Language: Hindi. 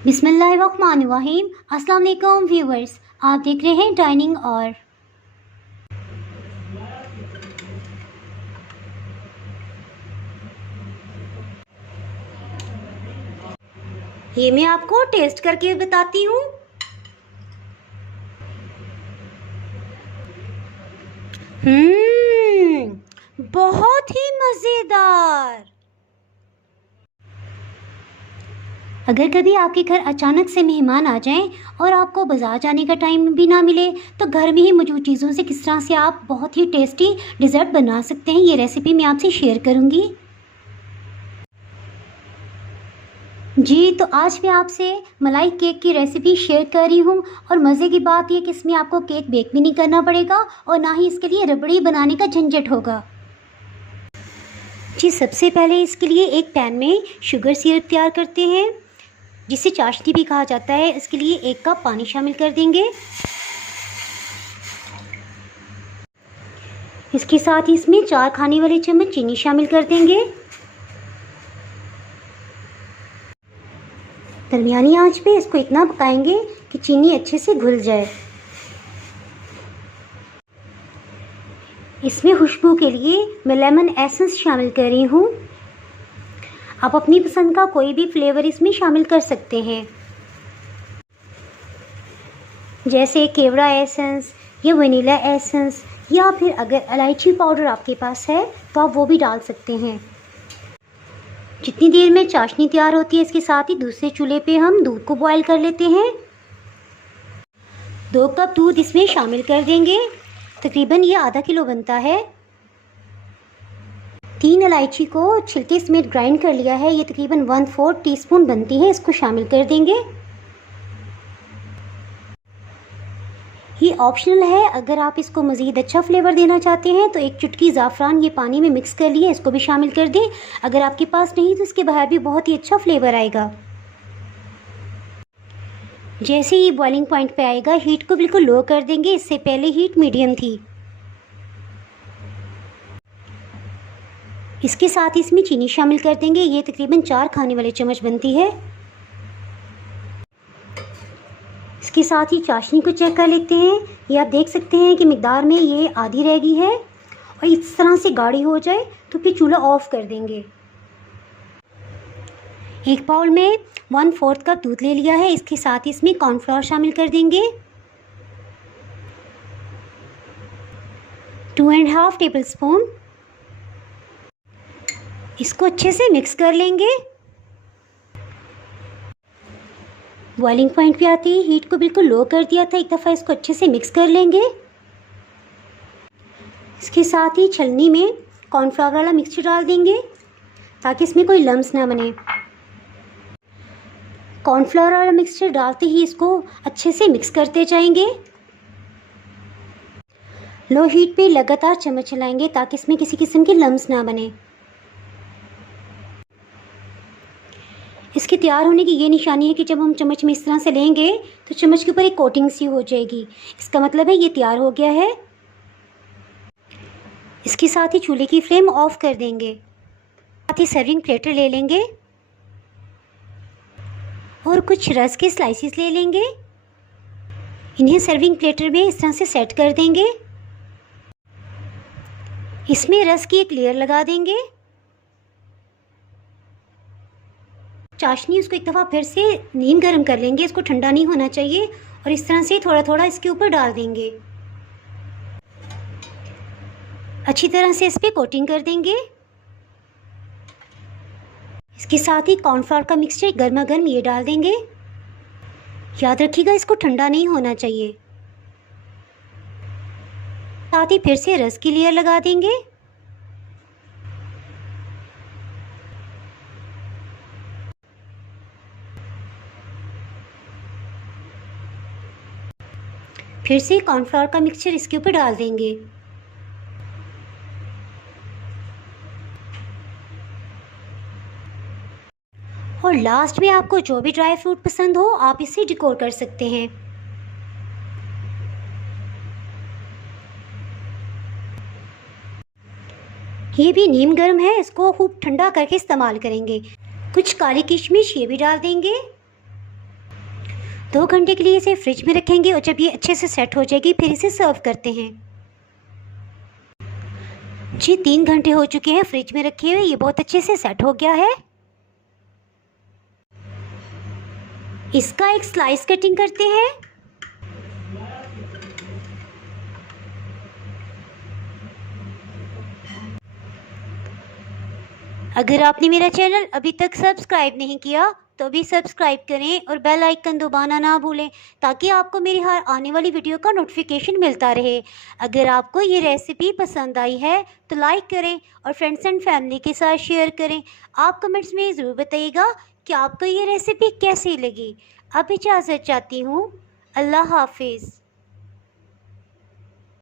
बिस्मिल्लाहिर्रहमानिर्रहीम। अस्सलाम वालेकुम व्यूवर्स, आप देख रहे हैं डाइनिंग और ये मैं आपको टेस्ट करके बताती हूँ। बहुत ही मज़ेदार। अगर कभी आपके घर अचानक से मेहमान आ जाएं और आपको बाज़ार जाने का टाइम भी ना मिले तो घर में ही मौजूद चीज़ों से किस तरह से आप बहुत ही टेस्टी डिज़र्ट बना सकते हैं, ये रेसिपी मैं आपसे शेयर करूँगी। जी, तो आज मैं आपसे मलाई केक की रेसिपी शेयर कर रही हूँ और मज़े की बात ये कि इसमें आपको केक बेक भी नहीं करना पड़ेगा और ना ही इसके लिए रबड़ी बनाने का झंझट होगा। जी, सबसे पहले इसके लिए एक पैन में शुगर सिरप तैयार करते हैं, जिसे चाशनी भी कहा जाता है। इसके लिए 1 कप पानी शामिल कर देंगे। इसके साथ ही इसमें 4 खाने वाले चम्मच चीनी शामिल कर देंगे। दरमियानी आंच पे इसको इतना पकाएंगे कि चीनी अच्छे से घुल जाए। इसमें खुशबू के लिए मैं लेमन एसेंस शामिल कर रही हूँ। आप अपनी पसंद का कोई भी फ्लेवर इसमें शामिल कर सकते हैं, जैसे केवड़ा एसेंस या वनीला एसेंस, या फिर अगर इलायची पाउडर आपके पास है तो आप वो भी डाल सकते हैं। जितनी देर में चाशनी तैयार होती है, इसके साथ ही दूसरे चूल्हे पे हम दूध को बॉईल कर लेते हैं। 2 कप दूध इसमें शामिल कर देंगे। तकरीबन ये आधा किलो बनता है। 3 इलायची को छिलके समेत ग्राइंड कर लिया है, ये तकरीबन 1/4 टीस्पून बनती है, इसको शामिल कर देंगे। ये ऑप्शनल है, अगर आप इसको मज़ीद अच्छा फ्लेवर देना चाहते हैं तो 1 चुटकी ज़ाफ़रान ये पानी में मिक्स कर लिए, इसको भी शामिल कर दें। अगर आपके पास नहीं तो इसके बाहर भी बहुत ही अच्छा फ्लेवर आएगा। जैसे ही बॉइलिंग पॉइंट पे आएगा, हीट को बिल्कुल लो कर देंगे। इससे पहले हीट मीडियम थी। इसके साथ ही इसमें चीनी शामिल कर देंगे, ये तकरीबन 4 खाने वाले चम्मच बनती है। इसके साथ ही चाशनी को चेक कर लेते हैं। ये आप देख सकते हैं कि मिकदार में ये आधी रह गई है और इस तरह से गाढ़ी हो जाए तो फिर चूल्हा ऑफ कर देंगे। एक बाउल में 1/4 कप दूध ले लिया है। इसके साथ ही इसमें कॉर्नफ्लोर शामिल कर देंगे, 2.5 टेबलस्पून। इसको अच्छे से मिक्स कर लेंगे। बॉइलिंग पॉइंट पे आते ही हीट को बिल्कुल लो कर दिया था। एक दफ़ा इसको अच्छे से मिक्स कर लेंगे। इसके साथ ही छलनी में कॉर्नफ्लावर वाला मिक्सचर डाल देंगे ताकि इसमें कोई लम्स ना बने। कॉर्नफ्लावर वाला मिक्सचर डालते ही इसको अच्छे से मिक्स करते जाएंगे। लो हीट पे लगातार चम्मच चलाएंगे ताकि इसमें किसी किस्म के लम्स ना बने। इसके तैयार होने की ये निशानी है कि जब हम चम्मच में इस तरह से लेंगे तो चम्मच के ऊपर एक कोटिंग सी हो जाएगी। इसका मतलब है ये तैयार हो गया है। इसके साथ ही चूल्हे की फ्लेम ऑफ कर देंगे। साथ ही सर्विंग प्लेटर ले लेंगे और कुछ रस के स्लाइसेस ले लेंगे। इन्हें सर्विंग प्लेटर में इस तरह से सेट कर देंगे। इसमें रस की एक लेयर लगा देंगे। चाशनी उसको एक दफ़ा फिर से नीम गर्म कर लेंगे। इसको ठंडा नहीं होना चाहिए और इस तरह से थोड़ा थोड़ा इसके ऊपर डाल देंगे। अच्छी तरह से इस पर कोटिंग कर देंगे। इसके साथ ही कॉर्नफ्लोर का मिक्सचर गर्मा गर्म ये डाल देंगे। याद रखिएगा इसको ठंडा नहीं होना चाहिए। साथ ही फिर से रस की लेयर लगा देंगे। फिर से कॉर्नफ्लोर का मिक्सचर इसके ऊपर डाल देंगे। और लास्ट में आपको जो भी ड्राई फ्रूट पसंद हो आप इसे डेकोर कर सकते हैं। ये भी नीम गर्म है, इसको खूब ठंडा करके इस्तेमाल करेंगे। कुछ काली किशमिश ये भी डाल देंगे। 2 घंटे के लिए इसे फ्रिज में रखेंगे और जब ये अच्छे से सेट हो जाएगी फिर इसे सर्व करते हैं। जी 3 घंटे हो चुके हैं फ्रिज में रखे हुए, ये बहुत अच्छे से सेट हो गया है। इसका एक स्लाइस कटिंग करते हैं। अगर आपने मेरा चैनल अभी तक सब्सक्राइब नहीं किया तो अभी सब्सक्राइब करें और बेल आइकन दबाना ना भूलें ताकि आपको मेरी हर आने वाली वीडियो का नोटिफिकेशन मिलता रहे। अगर आपको ये रेसिपी पसंद आई है तो लाइक करें और फ्रेंड्स एंड फैमिली के साथ शेयर करें। आप कमेंट्स में ज़रूर बताइएगा कि आपको ये रेसिपी कैसी लगी। अब इजाज़त चाहती हूँ। अल्लाह हाफिज़।